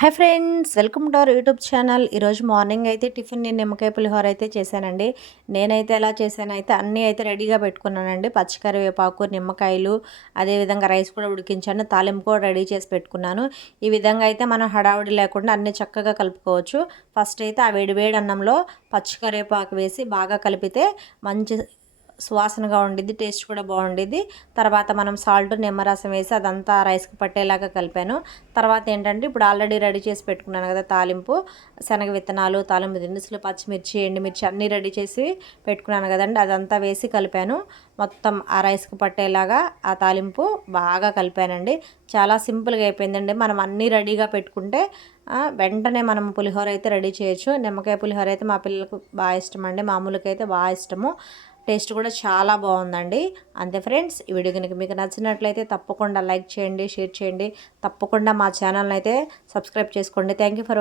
Hi friends, welcome to our YouTube channel. ఈరోజు morning అయితే tiffin నేను నిమ్మకాయ పులిహోర అయితే చేశానండి. నేనైతే ఎలా చేశానైతే అన్నీ అయితే రెడీగా పెట్టుకున్నానండి. పచ్చికరివేపాకు, నిమ్మకాయలు, అదేవిధంగా రైస్ కూడా ఉడికించాను. తాలింపు కూడా రెడీ చేసి పెట్టుకున్నాను. ఈ విధంగా అయితే మనం హడావుడి లేకుండా అన్నీ చక్కగా కలుపుకోవచ్చు. ఫస్ట్ అయితే ఆ వేడి వేడి అన్నంలో పచ్చికరివేపాకు వేసి బాగా కలిపితే మంచి సువాసనగా ఉండిద్ది, టేస్ట్ కూడా బాగుండిద్ది. తర్వాత మనం సాల్ట్, నిమ్మరసం వేసి అదంతా రైస్కి పట్టేలాగా కలిపాను. తర్వాత ఏంటంటే ఇప్పుడు ఆల్రెడీ రెడీ చేసి పెట్టుకున్నాను కదా తాలింపు, శనగ విత్తనాలు, తాలింపు దినుసులు, పచ్చిమిర్చి, ఎండుమిర్చి అన్నీ రెడీ చేసి పెట్టుకున్నాను కదండి, అదంతా వేసి కలిపాను. మొత్తం ఆ రైస్కి పట్టేలాగా ఆ తాలింపు బాగా కలిపానండి. చాలా సింపుల్గా అయిపోయిందండి. మనం అన్నీ రెడీగా పెట్టుకుంటే వెంటనే మనం పులిహోర అయితే రెడీ చేయొచ్చు. నిమ్మకాయ పులిహోర అయితే మా పిల్లలకు బాగా ఇష్టం అండి, మామూలుగా అయితే బాగా ఇష్టము. టేస్ట్ కూడా చాలా బాగుందండి. అంతే ఫ్రెండ్స్, ఈ వీడియో కనుక మీకు నచ్చినట్లయితే తప్పకుండా లైక్ చేయండి, షేర్ చేయండి. తప్పకుండా మా ఛానల్ని అయితే సబ్స్క్రైబ్ చేసుకోండి. Thank you for